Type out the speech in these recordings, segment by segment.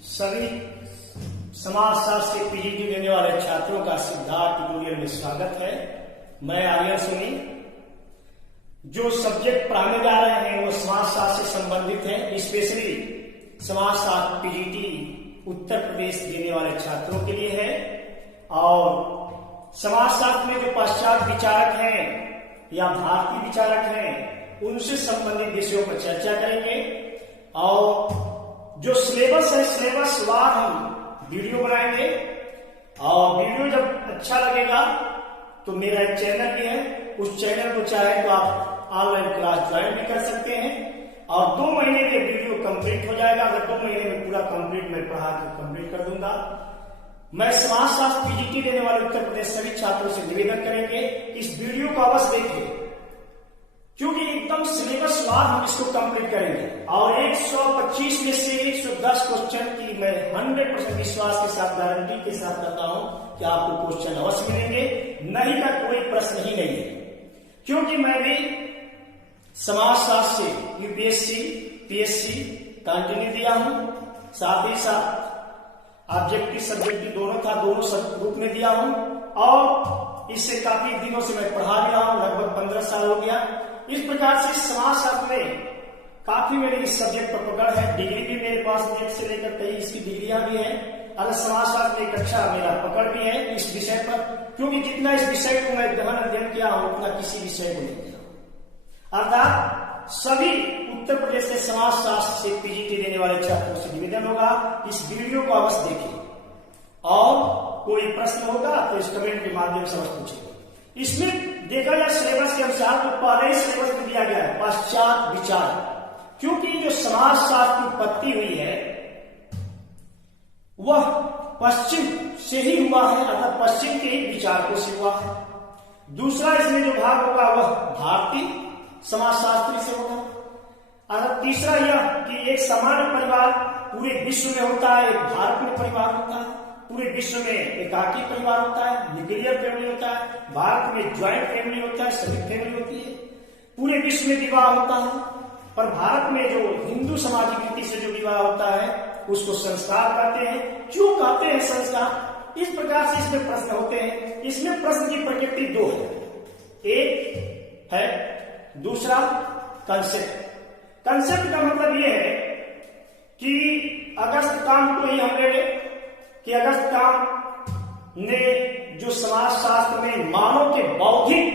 सभी समाजशास्त्र से पीजीटी देने वाले छात्रों का सिद्धार्थ ट्यूटोरियल में स्वागत है। मैं आर्यन सोनी। जो सब्जेक्ट पढ़ाने जा रहे हैं वो समाजशास्त्र से संबंधित है, स्पेशली समाजशास्त्र पीजीटी उत्तर प्रदेश देने वाले छात्रों के लिए है। और समाजशास्त्र में जो पाश्चात्य विचारक हैं या भारतीय विचारक हैं उनसे संबंधित विषयों पर चर्चा करेंगे। और जो सिलेबस है, सिलेबस वार हम वीडियो बनाएंगे। और वीडियो जब अच्छा लगेगा तो मेरा एक चैनल भी है, उस चैनल को चाहे तो आप ऑनलाइन क्लास ज्वाइन भी कर सकते हैं। और 2 महीने में वीडियो कंप्लीट हो जाएगा। अगर 2 महीने में पूरा कंप्लीट मैं पढ़ा के कंप्लीट कर दूंगा। मैं समाजशास्त्र पीजीटी देने वाले उत्तर प्रदेश सभी छात्रों से निवेदन करेंगे इस वीडियो को अवश्य देखिए, क्योंकि एकदम सिलेबस वार हम इसको कंप्लीट करेंगे। और 125 में से 110 क्वेश्चन की मैं 100% विश्वास के साथ, गारंटी के साथ कहता हूं कि आपको क्वेश्चन अवश्य मिलेंगे, नहीं का कोई प्रश्न ही नहीं है। क्योंकि मैं भी समाजशास्त्र से यूपीएससी पीएससी कंटिन्यू दिया हूं, साथ ही साथ ऑब्जेक्टिव सब्जेक्टिव दोनों था, दोनों सब ग्रुप में दिया हूं। और इससे काफी दिनों से मैं पढ़ा रहा हूं, लगभग 15 साल हो गया। इस प्रकार से समाजशास्त्र में काफी मेरी इस सब्जेक्ट पर पकड़ है। डिग्री भी मेरे पास 1 से लेकर 23 इसकी डिग्रियां भी हैं। अगर समाजशास्त्र में एक अच्छा मेरा पकड़ भी है इस विषय पर, क्योंकि जितना इस विषय को मैं गहन अध्ययन किया हूं उतना किसी विषय को नहीं किया। अर्थात सभी उत्तर प्रदेश से समाजशास्त्र से पीजीटी देने वाले छात्रों से निवेदन होगा इस वीडियो को अवश्य देखें। और कोई प्रश्न होगा तो इस कमेंट के माध्यम से अवश्य पूछेंगे। इसमें देखा जाए सिलेबस के अनुसार तो पहले ही सिलेबस में दिया गया है पाश्चात्य विचार, क्योंकि जो समाजशास्त्र की उत्पत्ति हुई है वह पश्चिम से ही हुआ है, अर्थात पश्चिम के ही विचारकों से हुआ है। दूसरा इसमें जो भाग होगा वह भारतीय समाजशास्त्री से होगा। अगर तीसरा यह कि एक सामान्य परिवार पूरे विश्व में होता है, एक भारत में परिवार होता है, पूरे विश्व में एकाकी परिवार होता है, न्यूक्लियर फैमिली होता है, भारत में ज्वाइंट फैमिली होता है, सभी फैमिली होती है, पूरे विश्व में विवाह होता है। पर भारत में जो हिंदू समाज की रीति से जो विवाह होता है उसको संस्कार कहते हैं। क्यों कहते हैं संस्कार? इस प्रकार से इसमें प्रश्न होते हैं। इसमें प्रश्न की प्रकृति 2 है, एक है, दूसरा कंसेप्ट। कंसेप्ट का मतलब यह है कि अगस्त काम को ही हम ले लें कि अगस्त काम ने जो समाजशास्त्र में मानव के बौद्धिक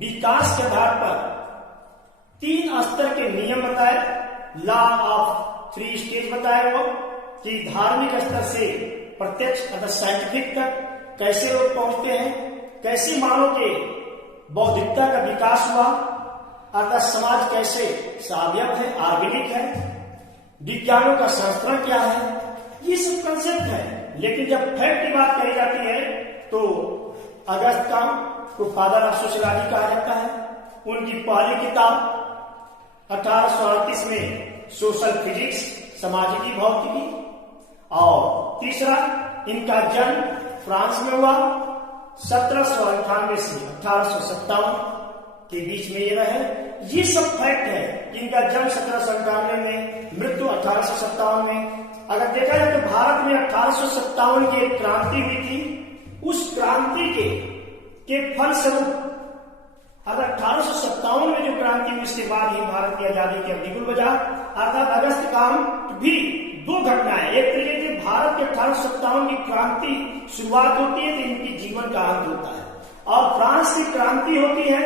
विकास के आधार पर 3 स्तर के नियम बताए, लॉ ऑफ 3 स्टेज बताए, वो कि धार्मिक स्तर से प्रत्यक्ष अर्थात साइंटिफिक तक कैसे लोग पहुंचते हैं, कैसे मानव के बौद्धिकता का विकास हुआ, अर्थात समाज कैसे सावयव है, ऑर्गेनिक है, विज्ञानों का संस्करण क्या है, ये सब कंसेप्ट है। लेकिन जब फैक्ट की बात कही जाती है तो अगस्त काम को फादर ऑफ सोशियोलॉजी कहा जाता है। उनकी पहली किताब 1838 में सोशल फिजिक्स, सामाजिकी भौतिकी। और तीसरा इनका जन्म फ्रांस में हुआ 1798 से 1857 के बीच में ये रहे। ये सब फैक्ट है। इनका जन्म 1797 में, मृत्यु 1857 में। अगर देखा जाए तो भारत में 1857 की एक क्रांति हुई थी। उस क्रांति के फलस्वरूप अगर 1857 में जो क्रांति हुई उसके बाद ही भारत की आजादी की बिल्कुल बजा। अर्थात अगस्त काम भी 2 घटनाएं, एक तरीके से भारत के 1857 की क्रांति शुरुआत होती है तो इनकी जीवन का अंत होता है। और फ्रांस की क्रांति होती है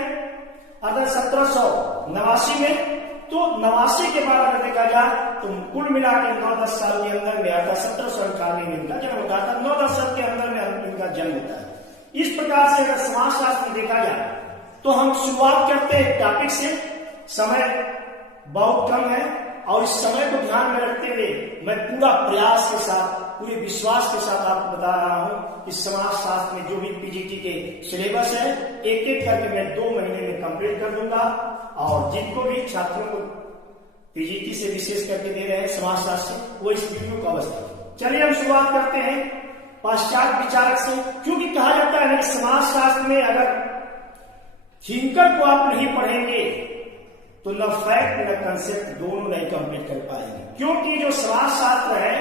अगर 1789 में। तो 89 के बाद अगर देखा जाए तो कुल मिलाकर 9-10 साल के अंदर में आता 1798 में इनका जन्म होता था। 9-10 साल के अंदर में इनका जन्म होता है। इस प्रकार से अगर समाजशास्त्र में देखा जाए तो हम शुरुआत करते हैं टॉपिक से। समय बहुत कम है और इस समय को ध्यान में रखते हुए मैं पूरा प्रयास के साथ, पूरे विश्वास के साथ आपको बता रहा हूं कि समाजशास्त्र में जो भी पीजीटी के सिलेबस है एक एक करके मैं 2 महीने में कंप्लीट कर दूंगा। और जिनको भी छात्रों को पीजीटी से विशेष करके दे रहे हैं समाजशास्त्र से, वो इस वीडियो को अवश्य देखें। चलिए हम शुरुआत करते हैं पाश्चात्य विचारक से। क्योंकि कहा जाता है कि समाजशास्त्र में अगर थिंकर को आप नहीं पढ़ेंगे तो न फैक्ट न कंसेप्ट दोनों नहीं कंप्लीट कर पाएंगे, क्योंकि जो समाजशास्त्र है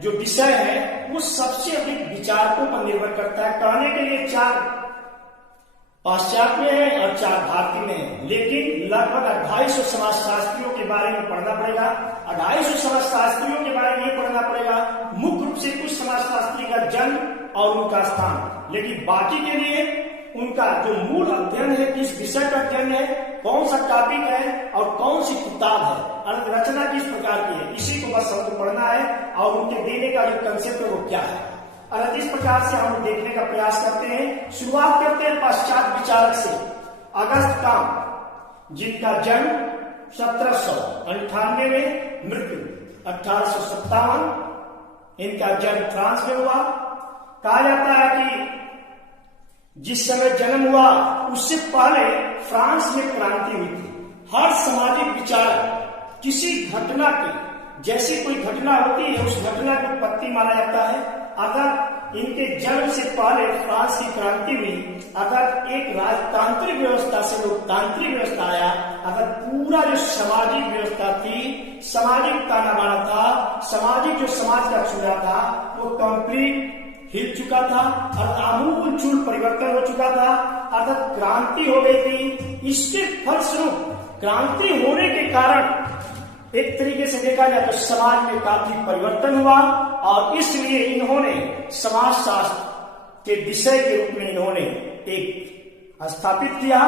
जो विषय है वो सबसे अधिक विचारकों पर निर्भर करता है। कहने के लिए 4 पाश्चात्य में है और 4 भारतीय में है, लेकिन लगभग 250 समाजशास्त्रियों के बारे में पढ़ना पड़ेगा। 250 समाजशास्त्रियों के बारे में पढ़ना पड़ेगा। मुख्य रूप से कुछ समाजशास्त्री का जन्म और उनका स्थान, लेकिन बाकी के लिए उनका जो मूल अध्ययन है, किस विषय का अध्ययन है, कौन सा टॉपिक है और कौन सी किताब है, रचना किस प्रकार की है, इसी को बस हमको पढ़ना है और उनके देने का जो कंसेप्ट है वो क्या है। और इस प्रकार से हम देखने का प्रयास करते हैं। शुरुआत करते हैं पाश्चात्य विचारक से। अगस्त काम, जिनका जन्म 1798 में, मृत्यु 1857, इनका जन्म फ्रांस में हुआ। कहा जाता है कि जिस समय जन्म हुआ उससे पहले फ्रांस में क्रांति हुई थी। हर सामाजिक विचारक किसी घटना की, जैसी कोई घटना होती है उस घटना को उत्पत्ति माना जाता है। अगर इनके जन्म से पहले फ्रांस की क्रांति हुई, अगर एक राजतांत्रिक व्यवस्था से लोकतांत्रिक व्यवस्था आया, अगर पूरा जो सामाजिक व्यवस्था थी, सामाजिक ताना बाना था, सामाजिक जो समाज का चूल्हा था वो कंप्लीट हिल चुका था और आमूल चूल परिवर्तन हो चुका था, अर्थात क्रांति हो गई थी। इसके फलस्वरूप क्रांति होने के कारण एक तरीके से देखा जाए तो समाज में काफी परिवर्तन हुआ और इसलिए इन्होंने समाजशास्त्र के विषय के रूप में इन्होंने एक स्थापित किया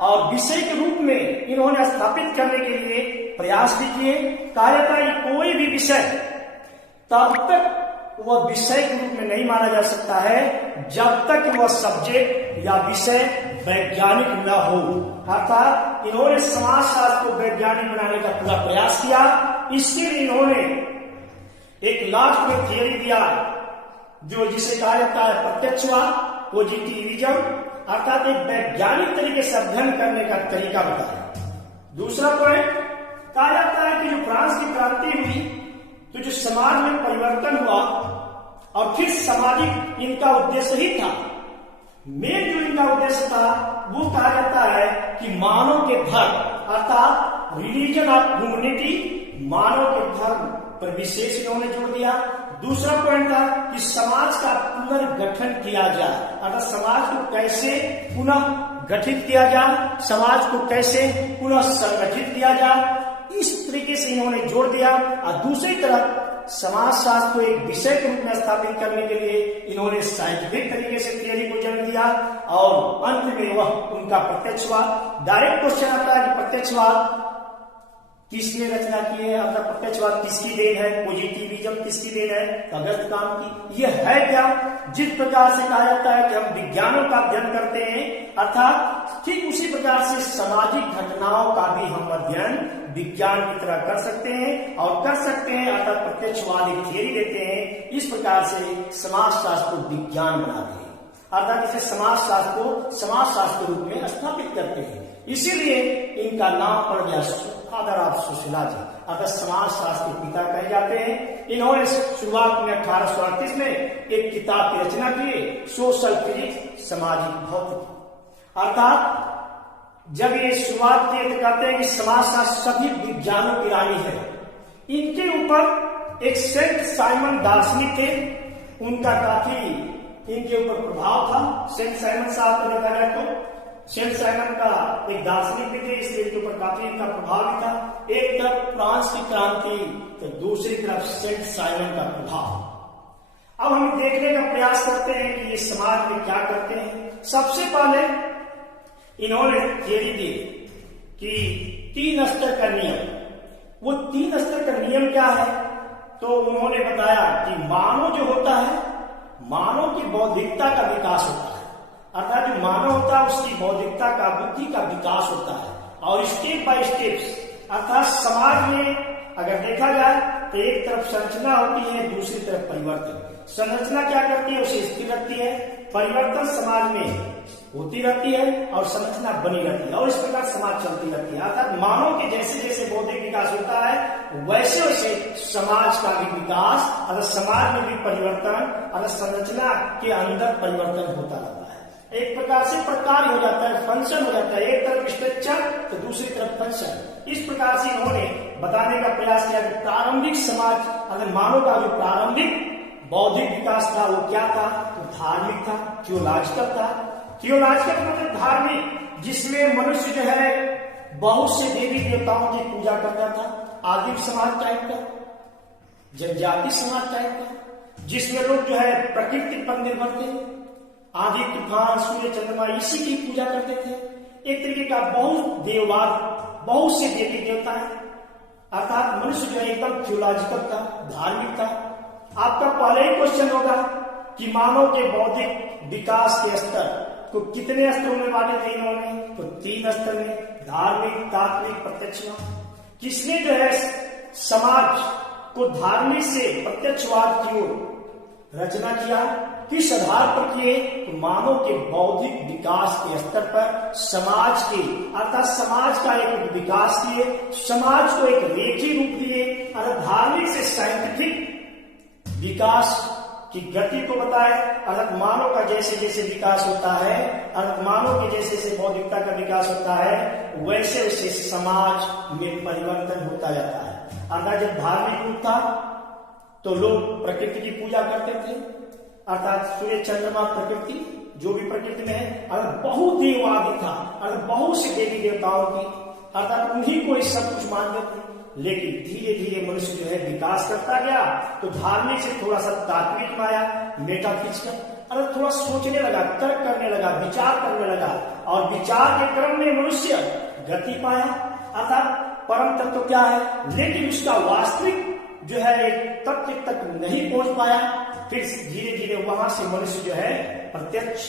और विषय के रूप में इन्होंने स्थापित करने के लिए प्रयास भी किए। कहा जाता है कोई भी विषय तब तक वह विषय के रूप में नहीं माना जा सकता है जब तक वह सब्जेक्ट या विषय वैज्ञानिक न हो। अर्थात इन्होंने समाजशास्त्र को वैज्ञानिक बनाने का पूरा प्रयास किया। इसलिए इन्होंने एक लास्ट में थियरी दिया जो जिसे कहा जाता है प्रत्यक्षवाद, पॉजिटिविज्म, अर्थात एक वैज्ञानिक तरीके से अध्ययन करने का तरीका बताया। दूसरा पॉइंट, कहा जाता है कि जो फ्रांस की क्रांति हुई तो जो समाज में परिवर्तन हुआ और फिर सामाजिक इनका उद्देश्य ही था, मेन जो इनका उद्देश्य था वो कहा जाता है कि मानव के धर्म अर्थात रिलीजन ऑफ ह्यूमैनिटी, मानव के धर्म पर विशेष इन्होंने जोर दिया। दूसरा पॉइंट था कि समाज का पुनर्गठन किया जाए, अर्थात समाज को कैसे पुनः गठित किया जाए, समाज को कैसे पुनः संगठित किया जाए, इस तरीके से इन्होंने जोर दिया। और दूसरी तरफ समाजशास्त्र को एक विषय के रूप में स्थापित करने के लिए इन्होंने साइंटिफिक तरीके से थियरी को जन्म दिया और अंत में वह उनका प्रत्यक्षवाद। डायरेक्ट क्वेश्चन आता है कि प्रत्यक्षवाद किसने रचना की है, अगर प्रत्यक्षवाद किसकी देन है, पॉजिटिविज्म किसकी देन है, अगस्त काम की। यह है क्या, जिस प्रकार से कहा जाता है कि हम विज्ञानों का अध्ययन करते हैं, अर्थात ठीक उसी प्रकार से सामाजिक घटनाओं का भी हम अध्ययन विज्ञान की तरह कर सकते हैं और कर सकते हैं, अर्थात प्रत्यक्षवाद एक थियरी देते हैं। इस प्रकार से समाजशास्त्र को विज्ञान बनाते हैं, अर्थात इसे समाजशास्त्र को समाजशास्त्र के रूप में स्थापित करते हैं। इसीलिए इनका नाम पड़ गया फादर ऑफ सोशियोलॉजी, अर्थात समाजशास्त्र के पिता कहे जाते हैं। इन्होंने शुरुआत में 1838 में एक किताब की रचना की, सोशल फिजिक्स, सामाजिक भौतिकी। अर्थात जब ये शुरुआत की तो कहते हैं कि समाजशास्त्र सभी विज्ञानों की रानी है। इनके ऊपर एक सेंट साइमन दार्शनिक थे, उनका काफी इनके ऊपर प्रभाव था। सेंट साइमन साहब को देखा जाए तो सेंट साइमन का एक दार्शनिक भी थे, इसलिए इनके ऊपर काफी इनका प्रभाव भी था। एक तरफ फ्रांस की क्रांति तो दूसरी तरफ सेंट साइमन का प्रभाव। अब हम देखने का प्रयास करते हैं कि ये समाज में क्या करते हैं। सबसे पहले इन्होंने थियरी दी कि 3 स्तर का नियम। वो 3 स्तर का नियम क्या है, तो उन्होंने बताया कि मानव जो होता है, मानव की बौद्धिकता का विकास होता है, अर्थात जो मानव होता है उसकी बौद्धिकता का, बुद्धि का विकास होता है और स्टेप बाय स्टेप्स, अर्थात समाज में अगर देखा जाए तो एक तरफ संरचना होती है, दूसरी तरफ परिवर्तन। संरचना क्या करती है, उसे स्थिर रखती है, परिवर्तन समाज में होती रहती है और संरचना बनी रहती है और इस प्रकार समाज चलती रहती है। अर्थात मानव के जैसे जैसे बौद्धिक विकास होता है वैसे वैसे समाज का भी विकास, अगर समाज में भी परिवर्तन, अगर संरचना के अंदर परिवर्तन होता रहता है। एक प्रकार से प्रकार हो जाता है, फंक्शन हो जाता है, एक तरफ स्ट्रक्चर तो दूसरी तरफ फंक्शन। इस प्रकार से इन्होंने बताने का प्रयास किया कि प्रारंभिक समाज, अगर मानव का जो प्रारंभिक बौद्धिक विकास था वो क्या था, तो धार्मिक था, थियोलॉजिकल था। थियोलॉजिकल मतलब धार्मिक, जिसमें मनुष्य जो है बहुत से देवी देवताओं की पूजा करता था, आदिम समाज टाइप का, जनजाति समाज टाइप का, जिसमें लोग जो है प्रकृति पर निर्भर थे, आंधी तूफान सूर्य चंद्रमा इसी की पूजा करते थे। एक तरीके का बहुत देववाद, बहुत से देवी देवता है, अर्थात मनुष्य जो है एकदम थियोलॉजिकल था, धार्मिक था। आपका पहले ही क्वेश्चन होगा कि मानव के बौद्धिक विकास के स्तर को कितने स्तरों में बांटे थे इन्होंने, तो 3 स्तर में, धार्मिक, तात्विक, प्रत्यक्षवाद। किसने जो है समाज को धार्मिक से प्रत्यक्षवाद की ओर रचना किया, किस आधार पर किए, तो मानव के बौद्धिक विकास के स्तर पर समाज के, अर्थात समाज का एक विकास किए, समाज को एक रेखी रूप दिए, अर्थात धार्मिक से साइंटिफिक विकास की गति को बताए, अर्थात मानव का जैसे जैसे विकास होता है, अर्थात मानव के जैसे जैसे बौद्धिकता का विकास होता है, वैसे वैसे समाज में परिवर्तन होता जाता है। अर्थात जब धार्मिक रूप था तो लोग प्रकृति की पूजा करते थे, अर्थात सूर्य चंद्रमा प्रकृति, जो भी प्रकृति में है, अर्थात बहुत देववादी था, अर्थात बहुत से देवी देवताओं की, अर्थात उन्हीं को सब कुछ मानते थे। लेकिन धीरे धीरे मनुष्य जो है विकास करता गया, तो धार्मिक से थोड़ा सा तात्विक में आया, मेटाफिजिकल, अर्थात थोड़ा सोचने लगा, तर्क करने लगा, विचार करने लगा, और विचार के क्रम में मनुष्य गति पाया, अर्थात परम तत्व क्या है, लेकिन उसका वास्तविक जो है एक तत्व तक नहीं पहुंच पाया। फिर धीरे धीरे वहां से मनुष्य जो है प्रत्यक्ष,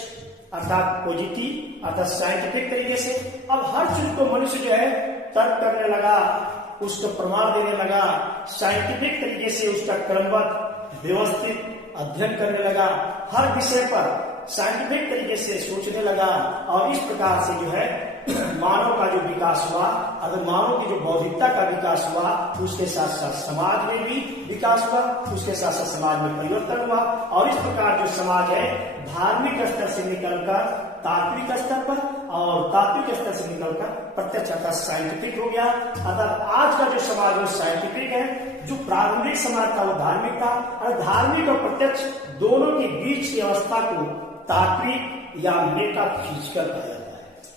अर्थात पॉजिटिव, अर्थात साइंटिफिक तरीके से अब हर चीज को मनुष्य जो है तर्क करने लगा, उसको प्रमाण देने लगा, साइंटिफिक तरीके से उसका क्रमबद्ध व्यवस्थित अध्ययन करने लगा, हर विषय पर साइंटिफिक तरीके से सोचने लगा, और इस प्रकार से जो है मानव का जो विकास हुआ, अगर मानव की जो बौद्धिकता का विकास हुआ, उसके साथ साथ समाज में भी विकास हुआ, उसके साथ साथ समाज में परिवर्तन हुआ, और इस प्रकार जो समाज है धार्मिक स्तर से निकलकर तात्विक स्तर पर, और तात्विक स्तर से निकलकर प्रत्यक्ष अर्थात साइंटिफिक हो गया। अर्थात आज का जो समाज है साइंटिफिक है, जो प्रारंभिक समाज था वो धार्मिक था, और धार्मिक और प्रत्यक्ष दोनों के बीच की अवस्था को तात्विक या मेटाफिजिकल कहा जाता है।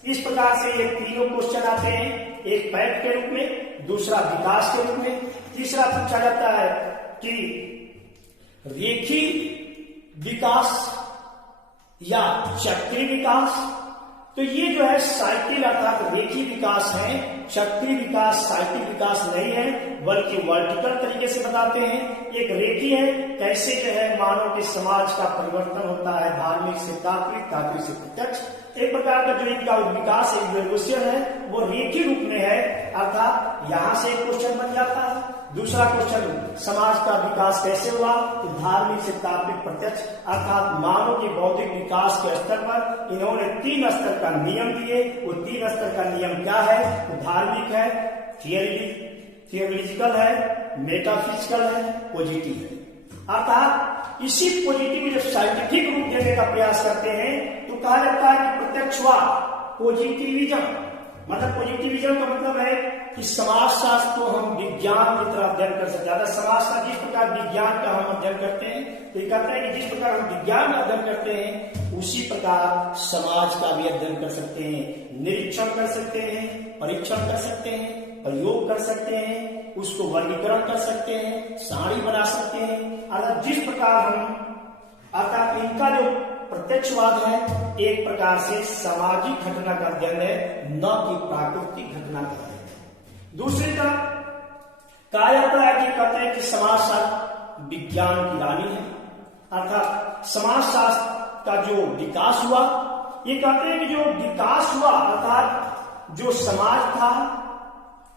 इस प्रकार से ये तीनों क्वेश्चन आते हैं, एक फैक्ट के रूप में, दूसरा विकास के रूप में, तीसरा पूछा जाता है कि रेखी विकास या चक्रीय विकास। तो ये जो है साइकिल अर्थात रेखी विकास है, चक्रीय विकास साइकिल विकास नहीं है, बल्कि वर्टिकल तरीके से बताते हैं। एक रेखी है, कैसे जो है मानव के समाज का परिवर्तन होता है धार्मिक से तात्विक, तात्विक से प्रत्यक्ष। एक प्रकार का जो इनका विकास इवोल्यूशन है वो रेखी रूप में है, अर्थात यहां से एक क्वेश्चन बन जाता है। दूसरा क्वेश्चन, समाज का विकास कैसे हुआ, तो धार्मिक से तात्विक प्रत्यक्ष, अर्थात मानव के बौद्धिक विकास के स्तर पर इन्होंने 3 स्तर का नियम दिए। वो 3 स्तर का नियम क्या है, तो धार्मिक है, थियोलॉजिकल है, मेटाफिजिकल है, पॉजिटिव है। अर्थात इसी पॉजिटिव जो साइंटिफिक रूप देने का प्रयास करते हैं, तो कहा जाता है कि प्रत्यक्षवाद, पॉजिटिविज्म, मतलब पॉजिटिविज्म का मतलब है कि समाजशास्त्र को हम विज्ञान की तरह अध्ययन कर सकते हैं। समाज का जिस प्रकार विज्ञान का हम अध्ययन करते हैं, तो ये कहते हैं कि जिस प्रकार हम विज्ञान का अध्ययन करते हैं, उसी प्रकार समाज का भी अध्ययन कर सकते हैं, निरीक्षण कर सकते हैं, परीक्षण कर सकते हैं, प्रयोग कर सकते हैं, उसको वर्गीकरण कर सकते हैं, सारणी बना सकते हैं। अर्थात जिस प्रकार हम, अर्थात इनका जो प्रत्यक्षवाद है एक प्रकार से सामाजिक घटना का अध्ययन है, न कि प्राकृतिक घटना का अध्ययन। दूसरी तरफ कहा जाता है कि कहते हैं कि समाजशास्त्र विज्ञान की रानी है, अर्थात समाजशास्त्र का जो विकास हुआ, ये कहते हैं कि जो विकास हुआ अर्थात जो समाज था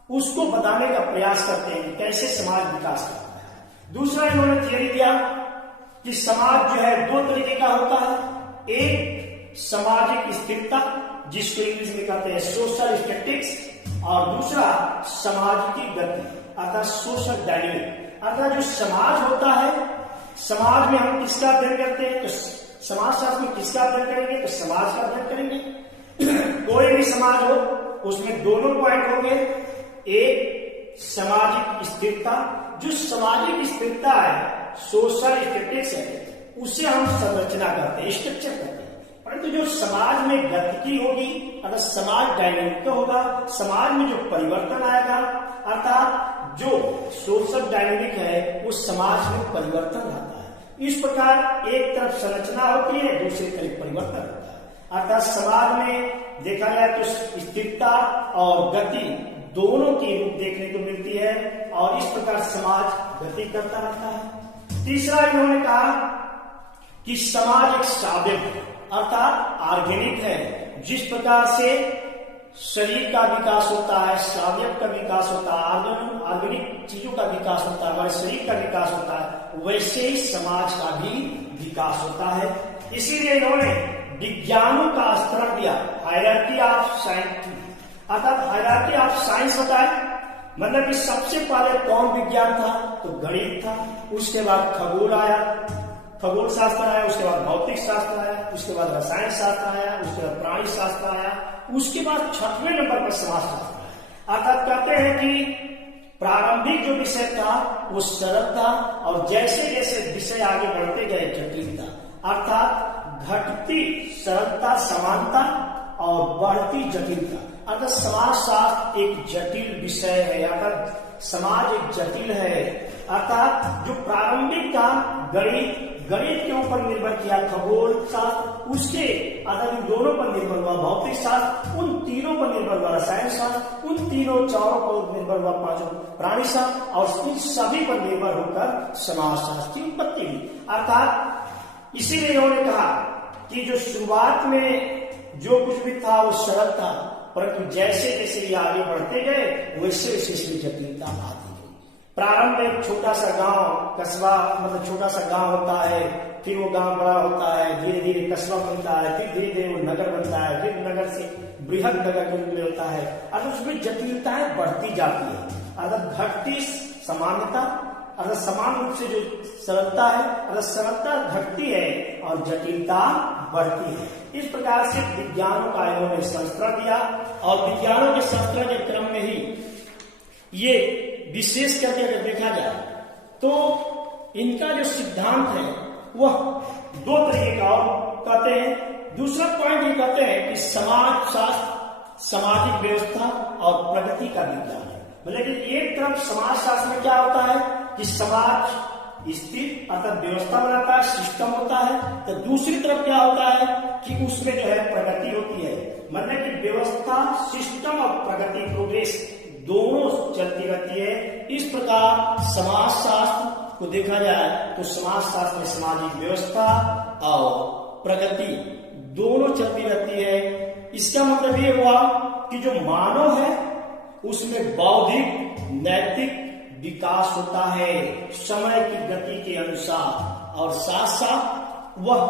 उसको बताने का प्रयास करते हैं, कैसे समाज विकास करता है। दूसरा इन्होंने थियरी दिया कि समाज जो है 2 तरीके का होता है, एक सामाजिक स्थिरता जिसको इंग्लिश में कहते हैं सोशल स्टैटिक्स, और दूसरा समाज की गति अर्थात सोशल डायनेमिक। अर्थात जो समाज होता है, समाज में हम किसका अध्ययन करते हैं, तो समाजशास्त्र में किसका अध्ययन करेंगे, तो समाज का अध्ययन करेंगे। कोई भी समाज हो उसमें दोनों पॉइंट होंगे, एक सामाजिक स्थिरता, जो सामाजिक स्थिरता है, सोशल स्टेटिक्स है, उसे हम संरचना करते हैं, स्ट्रक्चर करते हैं। परंतु जो समाज में गतिकी होगी, अगर समाज डायनेमिक होगा, समाज में जो परिवर्तन आएगा, अर्थात जो सोशल डायनेमिक है वो समाज में परिवर्तन लाता है। इस प्रकार एक तरफ संरचना होती है, दूसरी तरफ परिवर्तन होता है। अर्थात समाज में देखा जाए तो स्थिरता और गति दोनों की रूप देखने को मिलती है और इस प्रकार समाज गति करता रहता है। तीसरा इन्होंने कहा कि समाज एक सावयव अर्थात ऑर्गेनिक है। जिस प्रकार से शरीर का विकास होता है, सावयव का विकास होता है, ऑर्गेनिक चीजों का विकास होता है, हमारे शरीर का विकास होता है, वैसे ही समाज का भी विकास होता है। इसीलिए इन्होंने विज्ञानों का स्तर दिया, हायरार्की ऑफ साइंस, अर्थात हायरार्की ऑफ साइंस होता है, मतलब कि सबसे पहले कौन विज्ञान था, तो गणित था, उसके बाद खगोल आया, खगोल शास्त्र आया, उसके बाद भौतिक शास्त्र आया, उसके बाद रसायन शास्त्र आया, उसके बाद प्राणी शास्त्र आया, उसके बाद 6वें नंबर पर समाज शास्त्र आया। अर्थात कहते हैं कि प्रारंभिक जो विषय था वो सरल था और जैसे जैसे विषय आगे बढ़ते गए जटिलता, अर्थात घटती सरलता समानता और बढ़ती जटिलता। अर्थात समाज शास्त्र एक जटिल विषय है, अर्थात समाज एक जटिल है। अर्थात जो प्रारंभिक था गणित के ऊपर निर्भर किया, खगोल शास्त्र उसके अर्थात इन दोनों पर निर्भर हुआ, भौतिक शास्त्र उन तीनों पर निर्भर हुआ, रसायन शास्त्र उन तीनों चारों पर निर्भर हुआ, पांचों प्राणी शास्त्र और इन सभी पर निर्भर होकर समाज शास्त्र की उत्पत्ति हुई। अर्थात इसीलिए इन्होंने कहा कि जो शुरुआत में जो कुछ भी था वो सरल था, परंतु जैसे जैसे ये आगे बढ़ते गए वैसे वैसे इसमें जटिलता आती गई। प्रारंभ में छोटा सा गांव कस्बा, मतलब छोटा सा गांव होता है, फिर वो गांव बड़ा होता है, धीरे धीरे कस्बा बनता है, फिर धीरे धीरे वो नगर बनता है, फिर नगर से बृहद नगर के रूप में होता है। अर्थात उसमें जटिलताएं बढ़ती जाती है, अर्थात घटती समानता, अर्थात समान रूप से जो सरलता है, अर्थात सरलता घटती है और जटिलता बढ़ती है। इस प्रकार से विज्ञानों का इन्होंने संस्करण दिया और विज्ञानों के संस्करण के क्रम में ही ये विशेष करके अगर देखा जाए तो इनका जो सिद्धांत है वह दो तरीके का और कहते हैं। दूसरा पॉइंट ये कहते हैं कि समाज शास्त्र सामाजिक व्यवस्था और प्रगति का विज्ञान है। मतलब कि एक तरफ समाज शास्त्र में क्या होता है कि समाज स्थिर अर्थात व्यवस्था बनाता है, सिस्टम होता है, तो दूसरी तरफ क्या होता है कि उसमें जो है प्रगति होती है। मतलब कि व्यवस्था सिस्टम और प्रगति प्रोग्रेस दोनों चलती रहती है। इस प्रकार समाज शास्त्र को देखा जाए तो समाज शास्त्र में सामाजिक व्यवस्था और प्रगति दोनों चलती रहती है। इसका मतलब ये हुआ कि जो मानव है उसमें बौद्धिक नैतिक विकास होता है समय की गति के अनुसार और साथ साथ वह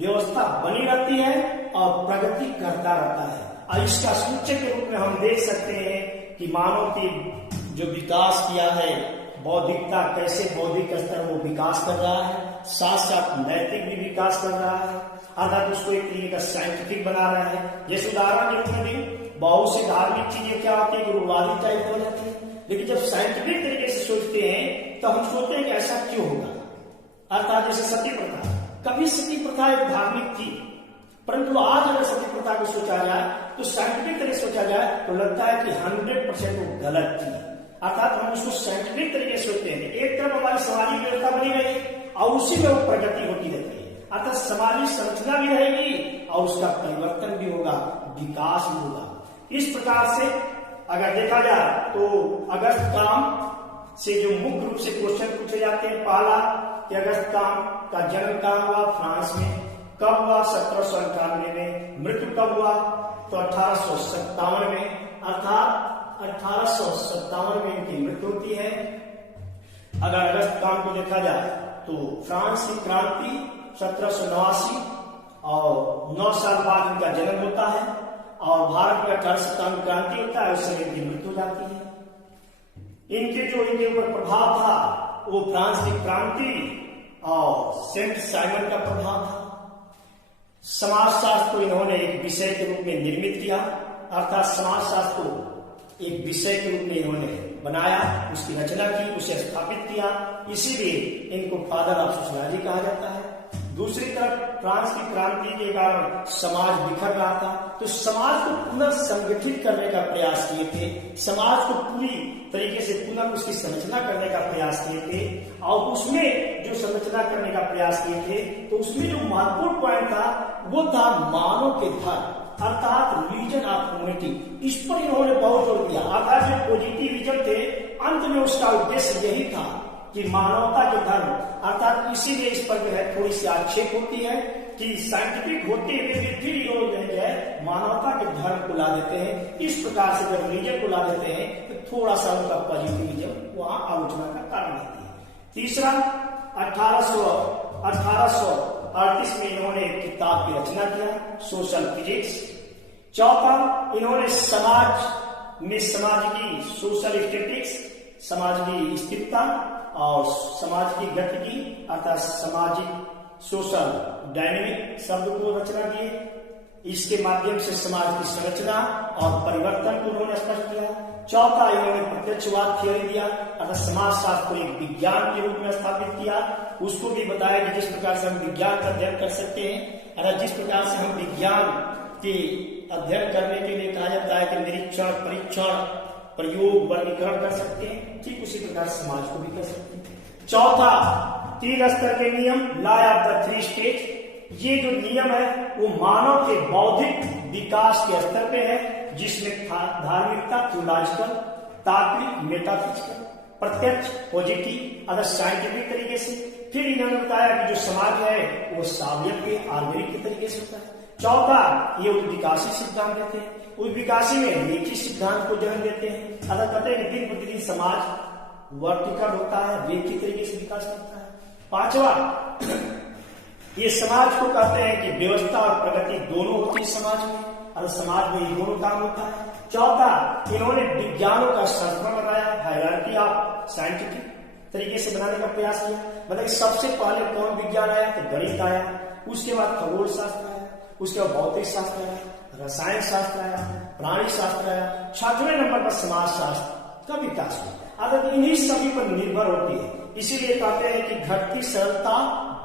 व्यवस्था बनी रहती है और प्रगति करता रहता है। और इसका सूचक के रूप में हम देख सकते हैं कि मानव की जो विकास किया है, बौद्धिकता कैसे बौद्धिक स्तर वो विकास कर रहा है, साथ साथ नैतिक भी विकास कर रहा है, अर्थात उसको एक तरीके का साइंटिफिक बना रहा है। जैसे उदाहरण के रूप में भी बहुत से धार्मिक चीजें क्या होती है, गुरुवादी टाइप हो जाती है, लेकिन जब साइंटिफिक तरीके से सोचते हैं तो हम सोचते हैं कि ऐसा क्यों होगा। अर्थात जैसे सती प्रथा, कभी सती प्रथा एक धार्मिक थी, परंतु आज अगर सती प्रथा को सोचा जाए तो साइंटिफिक तरीके से सोचा जाए तो लगता है कि 100% वो गलत थी। अर्थात हम उसको साइंटिफिक तरीके से सोचते हैं। एक तरफ हमारी सामाजिक व्यवस्था बनी रही और उसी में वो प्रगति होती रहती है, अर्थात सामाजिक संरचना भी रहेगी और उसका परिवर्तन भी होगा, विकास भी होगा। इस प्रकार से अगर देखा जाए तो अगस्त काम से जो मुख्य रूप से क्वेश्चन पूछे जाते हैं, पहला कि अगस्त काम का जन्म कहाँ हुआ, फ्रांस में, कब हुआ, 1791 में, मृत्यु कब हुआ तो 1857 में, अर्थात 1857 में इनकी मृत्यु होती है। अगर अगस्त काम को देखा जाए तो फ्रांस की क्रांति 1789 और 9 साल बाद इनका जन्म होता है और भारत में 1857 क्रांति होता है, उस समय इनकी मृत्यु हो जाती है। इनके जो इनके ऊपर प्रभाव था वो फ्रांस की क्रांति और सेंट साइमन का प्रभाव था। समाजशास्त्र को इन्होंने एक विषय के रूप में निर्मित किया, अर्थात समाजशास्त्र को एक विषय के रूप में इन्होंने बनाया, उसकी रचना की, उसे स्थापित किया, इसीलिए इनको फादर ऑफ सोशियोलॉजी कहा जाता है। दूसरी तरफ फ्रांस की क्रांति के कारण समाज बिखर रहा था, तो समाज को पुनर्संगठित करने का प्रयास किए थे, समाज को पूरी तरीके से उसकी संरचना करने का प्रयास किए थे। और उसमें जो संरचना करने का प्रयास किए थे, तो उसमें जो महत्वपूर्ण पॉइंट था वो था मानव के धर्म, अर्थात रिलीजन ऑफ ह्यूमैनिटी। इस पर इन्होंने बहुत जोर दिया। अर्थात जो पॉजिटिविज्म थे, अंत में उसका उद्देश्य यही था कि मानवता के धर्म, अर्थात इसीलिए इस पर जो है थोड़ी सी आक्षेप होती है कि साइंटिफिक होते हुए भी फिर लोग जो है मानवता के धर्म को ला देते हैं। इस प्रकार से जब रिलीजन को ला देते हैं तो थोड़ा सा उनका पॉजिटिविज्म वहां आलोचना का कारण होती है। तीसरा, 1838 में इन्होंने एक किताब की रचना किया, सोशल फिजिक्स। चौथा, इन्होंने समाज में समाज की सोशल स्टेटिक्स, समाज की स्थिरता और समाज की गतिकी, अर्थात सामाजिक सोशल डायनेमिक शब्द को रचना किए। इसके माध्यम से समाज की संरचना और परिवर्तन को उन्होंने स्पष्ट किया। चौथा, इन्होंने प्रत्यक्षवाद थ्योरी दिया, अर्थात समाजशास्त्र को एक विज्ञान के रूप में स्थापित किया। उसको भी बताया कि जिस प्रकार से हम विज्ञान का अध्ययन कर सकते हैं, अर्थात जिस प्रकार से हम विज्ञान के अध्ययन करने के लिए कहा जाता है कि निरीक्षण, परीक्षण, प्रयोग, वर्गीकरण कर सकते हैं, ठीक उसी प्रकार समाज को भी कर सकते हैं। चौथा, 3 स्तर के नियम, लॉ ऑफ द 3 स्टेज। ये जो नियम है वो मानव के बौद्धिक विकास के स्तर पे है, जिसमें धार्मिकता थियोलॉजिकल, तात्विक मेटाफिजिकल, प्रत्यक्ष पॉजिटिव, अगर साइंटिफिक तरीके से। फिर इन्होंने बताया कि जो समाज है वो सावयव के ऑर्गेनिक के तरीके से होता है। चौथा, ये उद्विकासी सिद्धांत देते हैं, उद्विकासी में रेखी सिद्धांत को जन्म देते हैं। अगर कहते हैं दिन प्रतिदिन समाज वर्टिकल होता है, रेखी तरीके से विकास करता है। पांचवा, ये समाज को कहते हैं कि व्यवस्था और प्रगति दोनों होती है समाज में, और समाज में ये दोनों काम होता है। चौथा, इन्होंने विज्ञानों का संस्करण बनाया, हायरार्की ऑफ साइंटिफिक तरीके से बनाने का प्रयास किया। मतलब सबसे पहले कौन विज्ञान आया, तो गणित आया, उसके बाद खगोल शास्त्र आया, उसके बाद भौतिक शास्त्र आया, रसायन शास्त्र आया, प्राणी शास्त्र आया, 6वें नंबर पर समाज शास्त्र का विकास हुआ। अगर इन्हीं सभी पर निर्भर होती है, इसीलिए कहते हैं कि घटती सरलता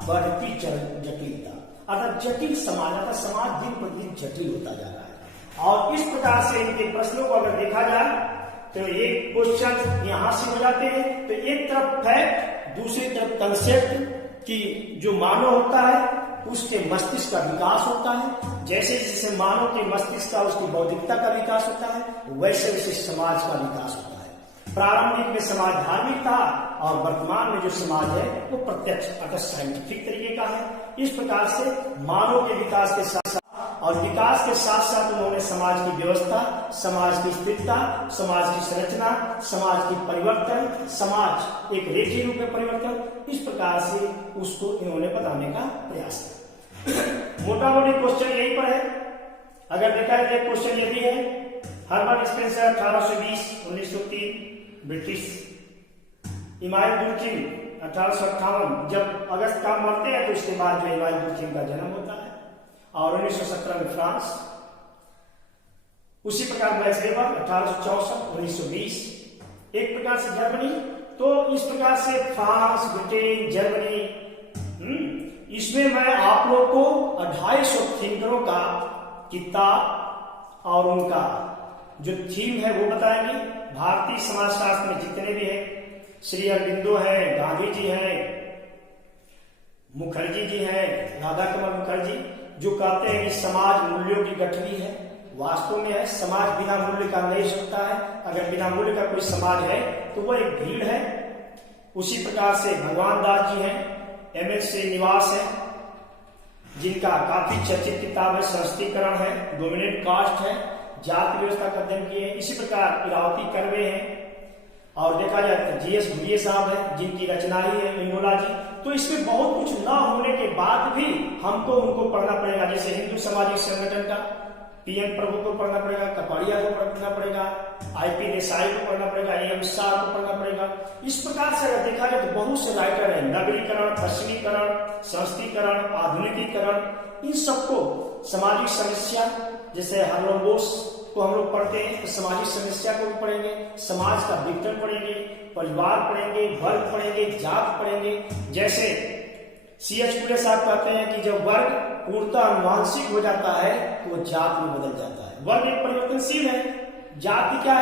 बढ़ती जटिलता, अर्थात जटिल समाज, अर्थात समाज दिन प्रतिदिन जटिल होता जा रहा है। और इस प्रकार से इनके प्रश्नों को अगर देखा जाए तो एक क्वेश्चन यहां से हो जाते हैं, तो एक तरफ फैक्ट, दूसरी तरफ कंसेप्ट की जो मानव होता है उसके मस्तिष्क का विकास होता है। जैसे जैसे मानव के मस्तिष्क का, उसकी बौद्धिकता का विकास होता है, वैसे वैसे समाज का विकास होता है। प्रारंभिक में समाज धार्मिक था और वर्तमान में जो समाज है वो प्रत्यक्ष अर्थात साइंटिफिक तरीके का है। इस प्रकार से मानव के विकास के साथ और विकास के साथ साथ उन्होंने समाज की व्यवस्था, समाज की स्थिरता, समाज की संरचना, समाज की परिवर्तन, समाज एक रेखी रूप में परिवर्तन, इस प्रकार से उसको इन्होंने बताने का प्रयास किया। मोटा मोटी क्वेश्चन यही पर है। अगर देखा जाए क्वेश्चन ये भी है, Herbert Spencer 1820 1903 British, email Durkheim 1858, जब अगस्त का मरते हैं तो उसके बाद जो इमाइल दुर्खिम का जन्म होता है, और 1917 में फ्रांस। उसी प्रकार मैक्स वेबर 1864 1920, एक प्रकार से जर्मनी। तो इस प्रकार से फ्रांस, ब्रिटेन, जर्मनी, इसमें मैं आप लोग को 250 थिंकरों का किताब और उनका जो थीम है वो बताएंगे। भारतीय समाजशास्त्र में जितने भी हैं, श्री अरबिंदो हैं, गांधी जी हैं, मुखर्जी जी हैं, राधा कमल मुखर्जी, जो कहते हैं कि समाज मूल्यों की गठरी है। वास्तव में है, समाज बिना मूल्य का नहीं सकता है। अगर बिना मूल्य का कोई समाज है तो वह एक भीड़ है। उसी प्रकार से भगवान दास जी हैं, MS श्रीनिवास है, जिनका काफी चर्चित किताब है संस्कृतिकरण है, डोमिनेंट कास्ट है, जाति व्यवस्था का अध्ययन किए। इसी प्रकार इरावती कर्वे हैं, और देखा जाए तो GS घुरिये साहब है, जिनकी रचना ही है इंडोलॉजी। तो इसमें बहुत कुछ न होने के बाद भी हमको उनको पढ़ना पड़ेगा। जैसे हिंदू सामाजिक संगठन का PM प्रभु को पढ़ना पड़ेगा, कपाड़िया को पढ़ना पड़ेगा, IP देसाई को पढ़ना पड़ेगा, AM शाह को पढ़ना पड़ेगा। इस प्रकार से अगर देखा जाए तो बहुत से राइटर है, नगरीकरण, पश्चिमीकरण, संस्कृतिकरण, आधुनिकीकरण, इन सबको सामाजिक समस्या, जैसे हार्लोम बोस को हम लोग पढ़ते हैं तो सामाजिक समस्या को भी पढ़ेंगे, समाज का विघटन पढ़ेंगे, परिवार पढ़ेंगे, वर्ग पढ़ेंगे, जात पढ़ेंगे। जैसे C.H. फुले साहब कहते हैं कि जब वर्ग पूर्णतः अनुवांशिक हो जाता है तो वो जात में बदल जाता है। वर्ग एक परिवर्तनशील है, जाति क्या है?